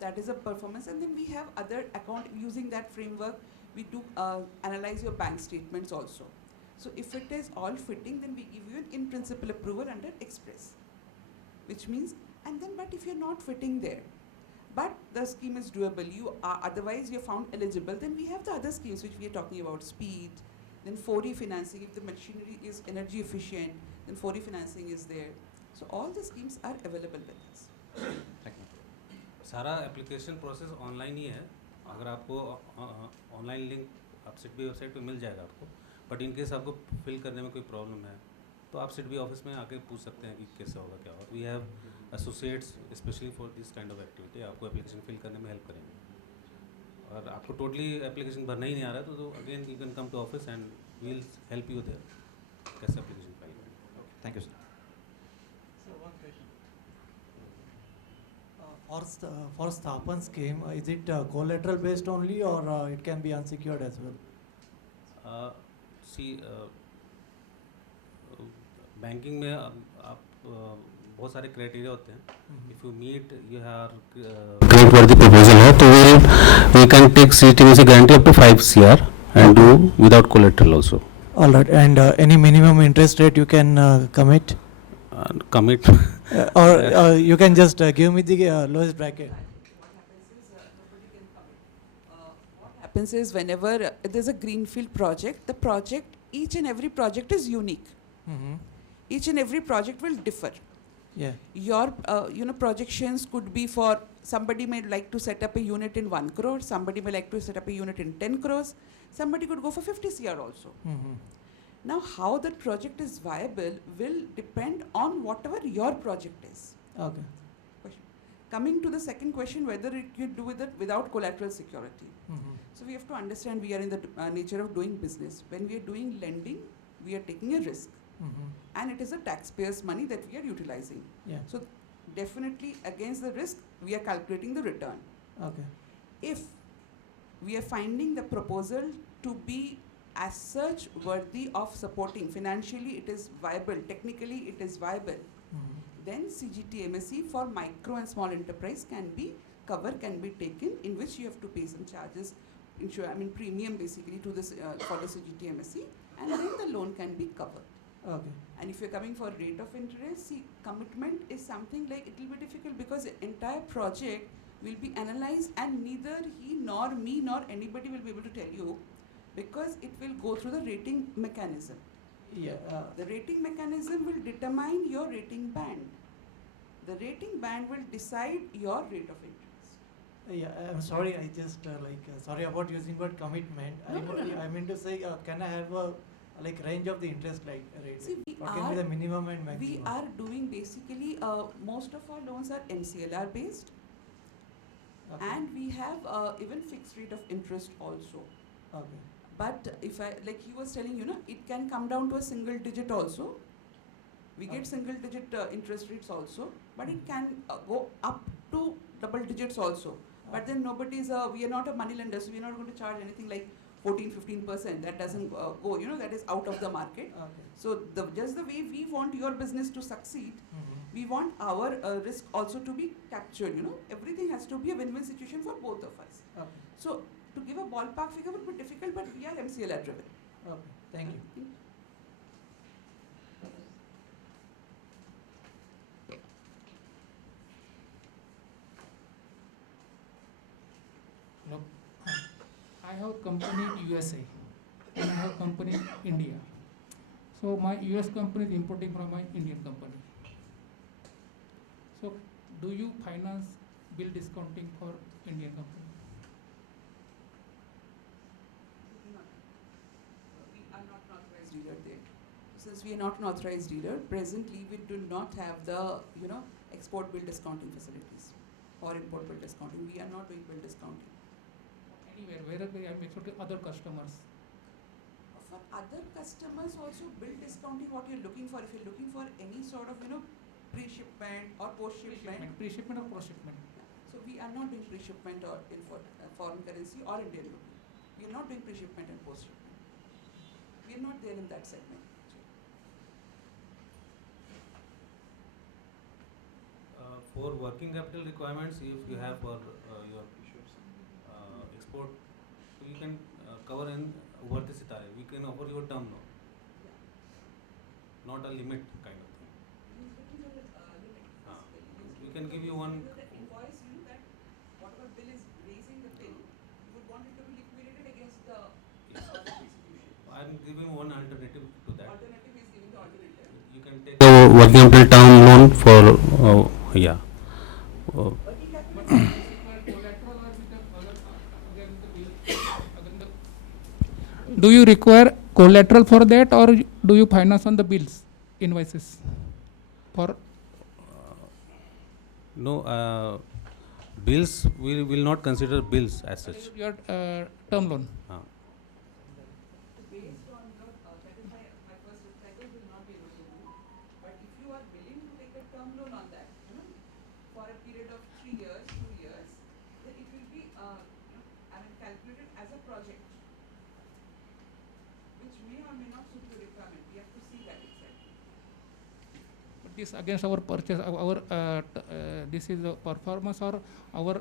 That is a performance. And then we have other account, using that framework, we do analyze your bank statements also. So if it is all fitting, then we give you an in-principle approval under Express, which means, and then, but if you're not fitting there, but the scheme is doable, you are, otherwise you're found eligible, then we have the other schemes which we are talking about, speed, then 4E financing, if the machinery is energy efficient, then 4E financing is there. So all the schemes are available with us. Thank you. सारा application process online ही है. अगर आपको online link आप SIDBI website पे मिल जाएगा आपको, but in case आपको fill करने में कोई प्रॉब्लम है तो आप सिडबी ऑफिस में आके पूछ सकते हैं कि कैसे होगा क्या होगा. We have associates specially for this kind of activity, आपको एप्लीकेशन फिल करने में हेल्प करेंगे. और आपको टोटली एप्लीकेशन भरना ही नहीं आ रहा है तो again you can come to office and we will help you there कैसे एप्लीकेशन फाइल करें. Thank you sir. So one question. For Sthapan scheme, is it collateral based only or it can be unsecured as well? See banking में आप बहुत सारे criteria होते हैं. If you meet you have credit worthy proposal है तो we can take CTV से guarantee up to 5 CR and do without collateral also. All right. And any minimum interest rate you can commit? Commit Or you can just give me the lowest bracket. What happens is whenever there's a greenfield project, the project, each and every project is unique. Mm-hmm. Each and every project will differ. Yeah. Your projections could be for, somebody may like to set up a unit in 1 crore, somebody may like to set up a unit in 10 crores, somebody could go for 50 CR also. Mm-hmm. Now how that project is viable will depend on whatever your project is. Okay. Coming to the second question, whether you do with it without collateral security. Mm-hmm. So we have to understand we are in the nature of doing business. When we are doing lending, we are taking a risk. Mm-hmm. And it is a taxpayer's money that we are utilizing. Yeah. So definitely against the risk, we are calculating the return. Okay. If we are finding the proposal to be as such worthy of supporting, financially it is viable, technically it is viable, Mm-hmm. then CGT MSE for micro and small enterprise can be taken, in which you have to pay some charges, premium basically to this for the CGT MSE, and then the loan can be covered. Okay. And if you're coming for rate of interest, see, commitment is something like, it will be difficult because the entire project will be analyzed and neither he nor me nor anybody will be able to tell you, because it will go through the rating mechanism. Yeah. The rating mechanism will determine your rating band. The rating band will decide your rate of interest. Yeah, I'm sorry, I just sorry about using word commitment. No. I mean to say, can I have a range of the interest rate? See, What can be the minimum and maximum? We are doing basically, most of our loans are MCLR based, Okay. and we have even fixed rate of interest also. Okay. But if like he was telling, it can come down to a single digit also. We get single digit interest rates also, but it can go up to double digits also. But then we are not a money lender, so we are not going to charge anything like 14-15%. That doesn't go, that is out of the market. Okay. So just the way we want your business to succeed, Mm-hmm. we want our risk also to be captured, Everything has to be a win-win situation for both of us. Okay. So to give a ballpark figure would be difficult, but we are MCLR driven. Okay. Thank you. Look, I have company in USA and I have company in India. So my US company is importing from my Indian company. So do you finance bill discounting for Indian company? We are not an authorized dealer there. Since we are not an authorized dealer, presently we do not have the, export bill discounting facilities or import bill discounting. We are not doing bill discounting. Anywhere, wherever I am exporting other customers. For other customers also, bill discounting what you're looking for. If you're looking for any sort of, pre-shipment or post-shipment. Pre-shipment or post-shipment. So we are not doing pre-shipment or in foreign currency or Indian rupee. We are not doing pre-shipment and post-shipment. We are not there in that segment. For working capital requirements, if you have for your export, so you can cover in Ubharte Sitare. We can offer you a term loan, not a limit kind of thing. We can give you one. Invoice, that whatever bill is raising the bill, you would want it to be liquidated against the institution. I am giving one alternative to that. Alternative is giving the alternative. You can take a working capital term loan for yeah. Do you require collateral for that, or do you finance on the bills, invoices? For No, bills we will not consider bills as such. your term loan. Based on your, that is my first recital will not be able to do. But if you are willing to take a term loan on that, for a period of 3 years, 2 years, then it will be, calculated as a project, which may or may not suit your requirement. We have to see that exactly. But this against our purchase, this is the performance or our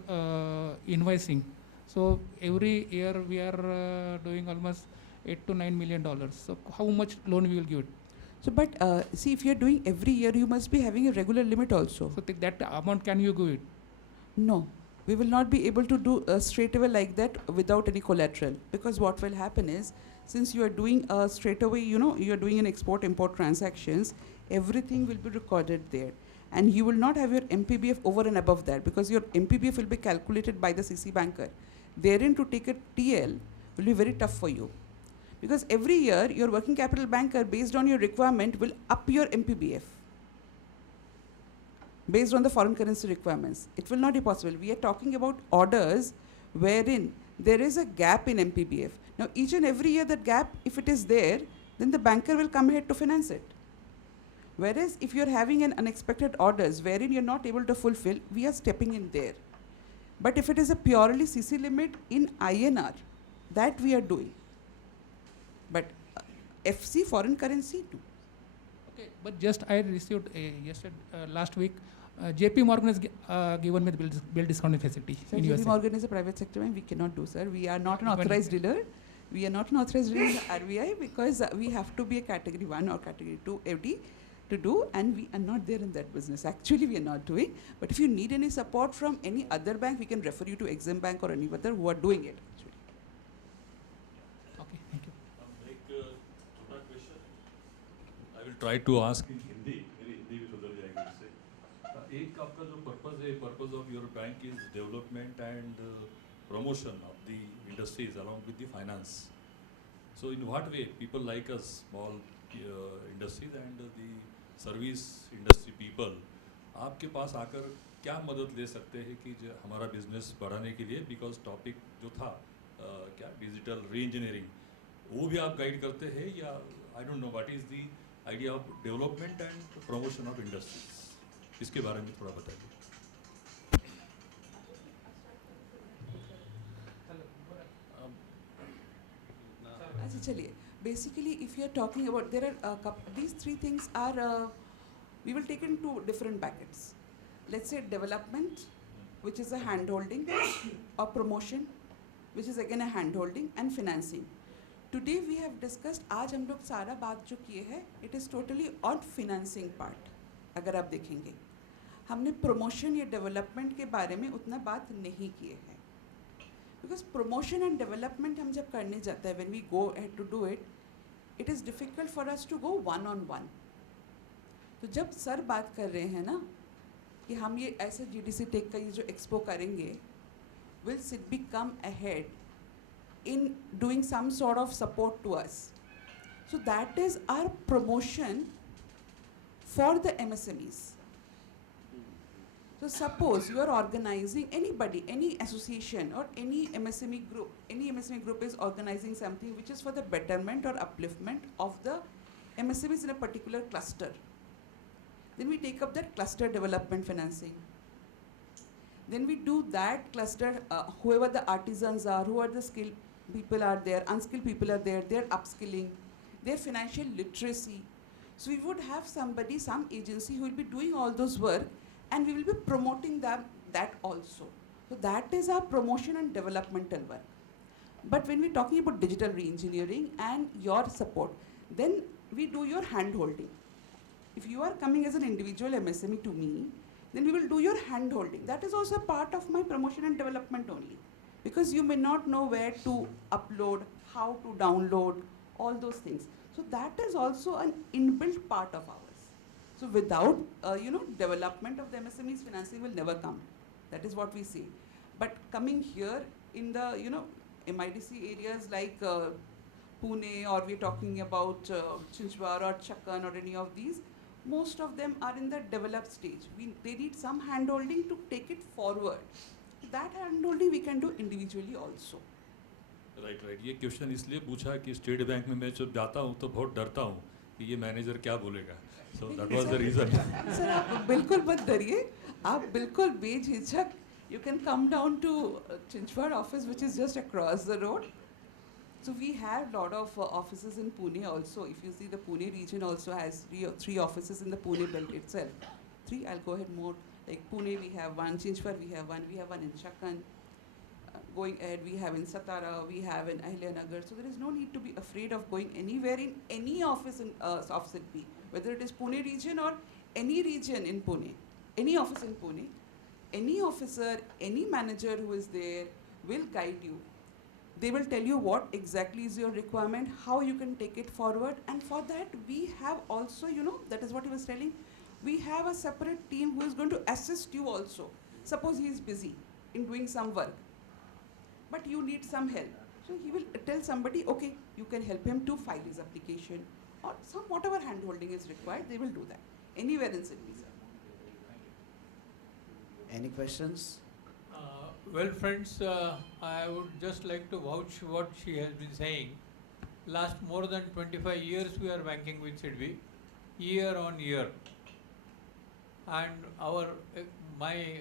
invoicing. So every year we are doing almost $8 to $9 million. So how much loan we will give it? So, but see, if you are doing every year, you must be having a regular limit also. So that amount can you give it? No, we will not be able to do straight away like that without any collateral, because what will happen is, since you are doing straight away, you are doing an export-import transactions, everything will be recorded there. And you will not have your MPBF over and above that, because your MPBF will be calculated by the CC banker. Therein to take a TL will be very tough for you. Because every year, your working capital banker, based on your requirement, will up your MPBF. Based on the foreign currency requirements. It will not be possible. We are talking about orders wherein there is a gap in MPBF. Now, each and every year that gap, if it is there, then the banker will come ahead to finance it. Whereas, if you're having an unexpected orders wherein you're not able to fulfill, we are stepping in there. But if it is a purely CC limit in INR, that we are doing. But FC, foreign currency too. Okay, but just I received last week, JP Morgan has given me the bill discounting facility in JP USA. Morgan is a private sector bank. We cannot do, sir. We are not an authorized dealer. We are not an authorized dealer in the RBI, because we have to be a category 1 or category 2 FD to do, and we are not there in that business. Actually, we are not doing. But if you need any support from any other bank, we can refer you to Exim Bank or any other who are doing it. Actually. Okay, thank you. छोटा question. I will try to ask in Hindi. मेरी हिंदी भी सुधर जाएगी इससे. एक आपका जो purpose है, purpose of your bank is development and promotion of the industries along with the finance. So in what way people like us, small industries and the service industry people, आपके पास आकर क्या मदद ले सकते हैं कि हमारा बिजनेस बढ़ाने के लिए? बिकॉज टॉपिक जो था क्या डिजिटल री इंजीनियरिंग, वो भी आप गाइड करते हैं, या I don't know what is the idea of development and promotion of industries, इसके बारे में थोड़ा बताइए. अच्छा, चलिए. Basically, if you are talking about, there are these three things are, we will take into different buckets. Let's say development, which is a hand-holding, or promotion, which is again a hand-holding, and financing. Today we have discussed, आज हम लोग सारा बात जो किए हैं, it is totally on financing part. अगर आप देखेंगे, हमने promotion या development के बारे में उतना बात नहीं किए हैं. Because promotion and development हम जब करने जाते हैं, when we go ahead to do it, it is difficult for us to go one-on-one. तो जब सर बात कर रहे हैं ना कि हम ये ऐसे GDC Tech का ये जो एक्सपो करेंगे, will SIDBI come ahead in doing some sort of support to us? So that is our promotion for the MSMEs. So suppose you are organizing anybody, any association or any MSME group is organizing something which is for the betterment or upliftment of the MSMEs in a particular cluster. Then we take up that cluster development financing. Then we do that cluster, whoever the artisans are, who are the skilled people are there, unskilled people are there, their upskilling, their financial literacy. So we would have somebody, some agency who will be doing all those work, and we will be promoting that also. So that is our promotion and developmental work. But when we're talking about digital reengineering and your support, then we do your hand holding. If you are coming as an individual MSME to me, then we will do your hand holding. That is also a part of my promotion and development only. Because you may not know where to upload, how to download, all those things. So that is also an inbuilt part of ours. So without, development of the MSMEs, financing will never come. That is what we see. But coming here in the, MIDC areas like Pune, or we're talking about Chinchwad or Chakan or any of these, most of them are in the developed stage. They need some hand-holding to take it forward. That hand-holding we can do individually also. Right ये question इसलिए पूछा कि state bank में मैं जब जाता हूँ तो बहुत डरता हूँ कि ये मैनेजर क्या बोलेगा, so that was the reason. Sir आप बिल्कुल मत डरिए, आप बिल्कुल बेझिझक, you can come down to Chinchwad office, which is just across the road. So we have lot of offices in Pune also. If you see, the Pune region also has three offices in the Pune belt itself. Three, I'll go ahead more. Like Pune we have one, Chinchwad we have one in Chakan. Going ahead, we have in Satara, we have in Ahilyanagar. So there is no need to be afraid of going anywhere in any office of SIDBI, whether it is Pune region or any region in Pune, any office in Pune. Any officer, any manager who is there will guide you. They will tell you what exactly is your requirement, how you can take it forward, and for that we have also, that is what he was telling, we have a separate team who is going to assist you also. Suppose he is busy in doing some work, but you need some help. So he will tell somebody, okay, you can help him to file his application, or whatever hand holding is required, they will do that anywhere in SIDBI. Any questions? Well, friends, I would just like to vouch what she has been saying. Last more than 25 years we are banking with SIDBI, year on year. And my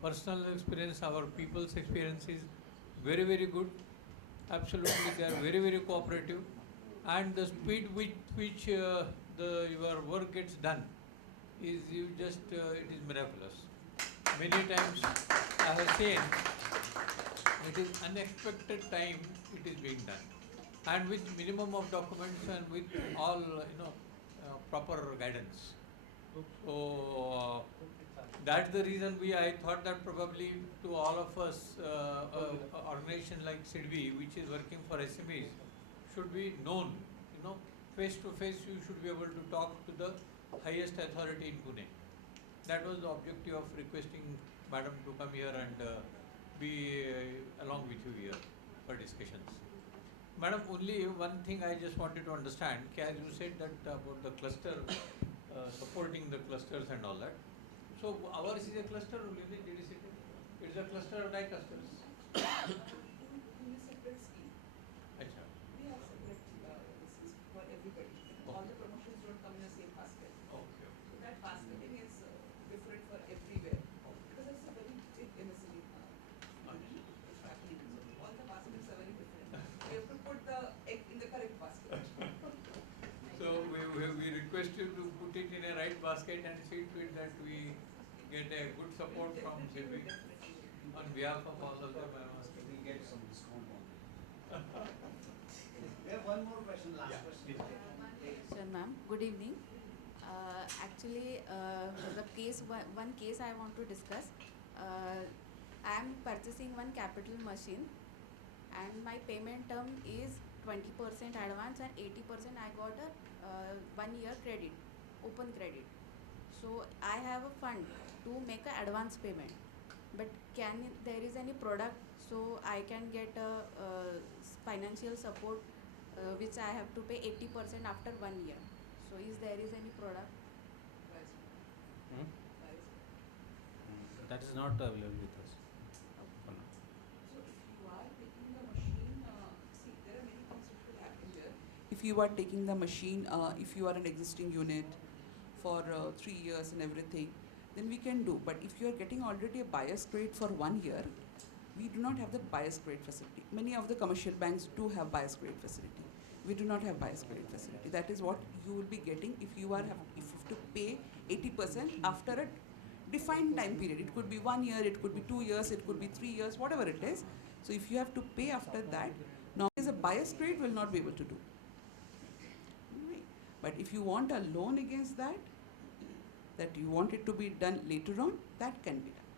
personal experience, our people's experience is very, very good. Absolutely, they are very, very cooperative. And the speed with which your work gets done is it is miraculous. Many times I have seen it is unexpected time it is being done, and with minimum of documents and with all proper guidance. So that's the reason I thought that probably to all of us, organization like SIDBI, which is working for SMEs, should be known. Face to face, you should be able to talk to the highest authority in Pune. That was the objective of requesting Madam to come here and be along with you here for discussions. Madam, only one thing I just wanted to understand, as you said that about the cluster, supporting the clusters and all that. So ours is a cluster only, it's a cluster of 9 clusters. In a separate scheme. Achha. We have separate licenses for everybody. All the promotions don't come in the same basket. Okay. So that basketing is different for everywhere. Because it's a very big MSME it's happening. So all the baskets are very different. We have to put the egg in the correct basket. So we request you to put it in a right basket and see to it that we get a good support from SIDBI. On behalf of all of them, I am asking. We get some discount on it. We have one more question, last question. Sir, ma'am, good evening. Actually, one case I want to discuss. I am purchasing one capital machine, and my payment term is 20% advance and 80% I got a 1 year credit, open credit. So I have a fund to make an advance payment. But there is any product so I can get a financial support which I have to pay 80% after 1 year. So is there any product? that is not available with us for now. So if you are taking the machine, see, there are many things which will happen here. If you are taking the machine, if you are an existing unit for 3 years and everything, then we can do. But if you are getting already a bias credit for 1 year, we do not have the bias credit facility. Many of the commercial banks do have bias credit facility. We do not have bias credit facility. That is what you will be getting if you are if you have to pay 80% after a defined time period. It could be 1 year, it could be 2 years, it could be 3 years, whatever it is. So if you have to pay after that, now is a bias credit will not be able to do. Right. But if you want a loan against that you want it to be done later on, that can be done.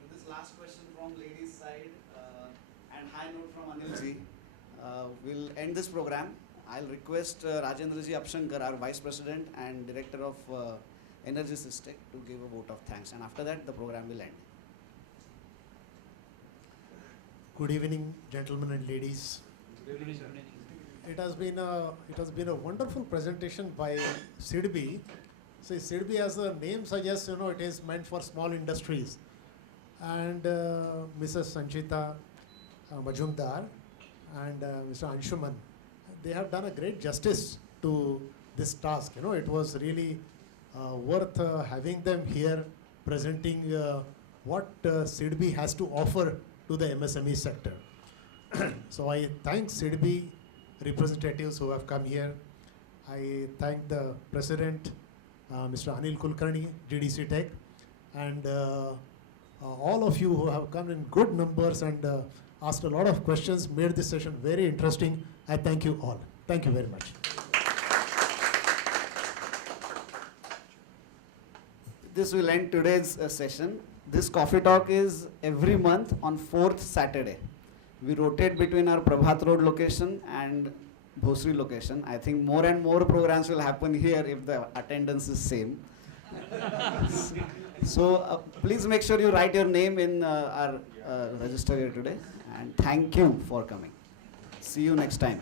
With this last question from ladies' side and high note from Anil ji, we'll end this program. I'll request Rajendra ji Apshankar, our Vice President and Director of Energy System, to give a vote of thanks. And after that, the program will end. Good evening, gentlemen and ladies. Good evening. It has been a wonderful presentation by SIDBI. So SIDBI, as the name suggests, it is meant for small industries. And Mrs. Sanchita, Majumdar, and Mr. Anshuman, they have done a great justice to this task. It was really worth having them here presenting what SIDBI has to offer to the MSME sector. So I thank SIDBI representatives who have come here. I thank the President, Mr. Anil Kulkarni, GDC Tech, and all of you who have come in good numbers and asked a lot of questions, made this session very interesting. I thank you all. Thank you very much. This will end today's session. This coffee talk is every month on 4th Saturday. We rotate between our Prabhat Road location and Bhosri location. I think more and more programs will happen here if the attendance is same. So please make sure you write your name in our register here today. And thank you for coming. See you next time.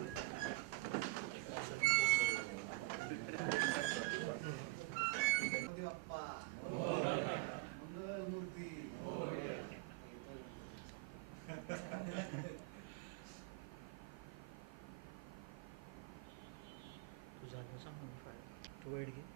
to